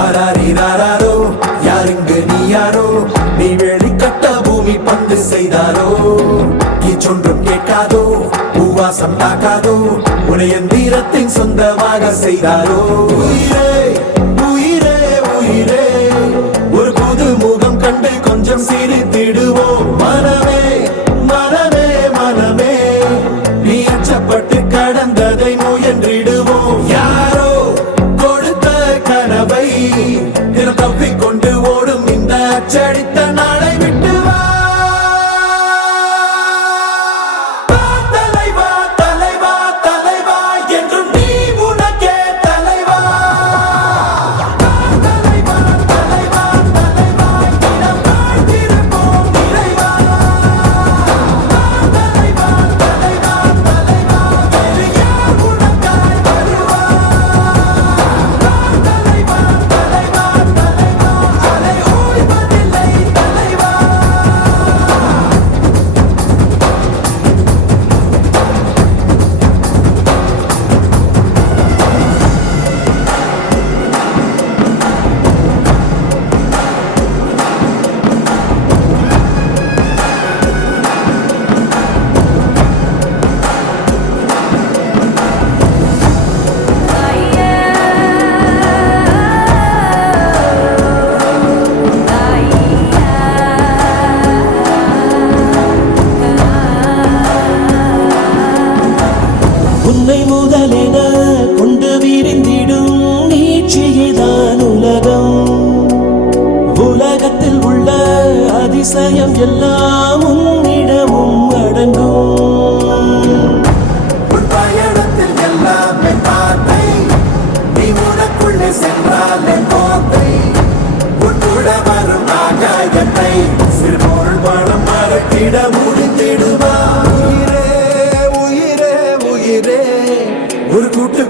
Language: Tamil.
ஆராரிராரோ யாருங்கு நீ யாரோ நீ வெளிக்கட்ட பூமி பந்து செய்தாரோ சொன்றும் கேட்காதோ பூவாசம் தாக்காதோ உடைய தீரத்தின் சொந்தமாக செய்தாரோ உயிரே உயிரே உயிரே ஒரு புது முகம் கண்டு கொஞ்சம் சிரித்திடுவோம் மனமே மனமே மனமே நீ அச்சப்பட்டு கடந்ததை முயன்றிடுவோம் யாரோ கொடுத்த கனவை தினம் தப்பிக்கொண்டு ஓடும் இந்த அச்சடித்த நாளை விட்டு வா உன்னை முதலென கொண்டு விரிந்திடும் நீட்சியேதான் உலகம் உலகத்தில் உள்ள அதிசயம் எல்லாம் உன்னிடமும் அடங்கும் பயணத்தில் எல்லாமே பார்த்தை நீ உனக்குள்ளே சென்றாலே போத்தை உன்னுட வரும் ஆகாயத்தை சிறுபொருள் பணம் மறக்கிட முடித்திடுவா ஒரு கூட்டு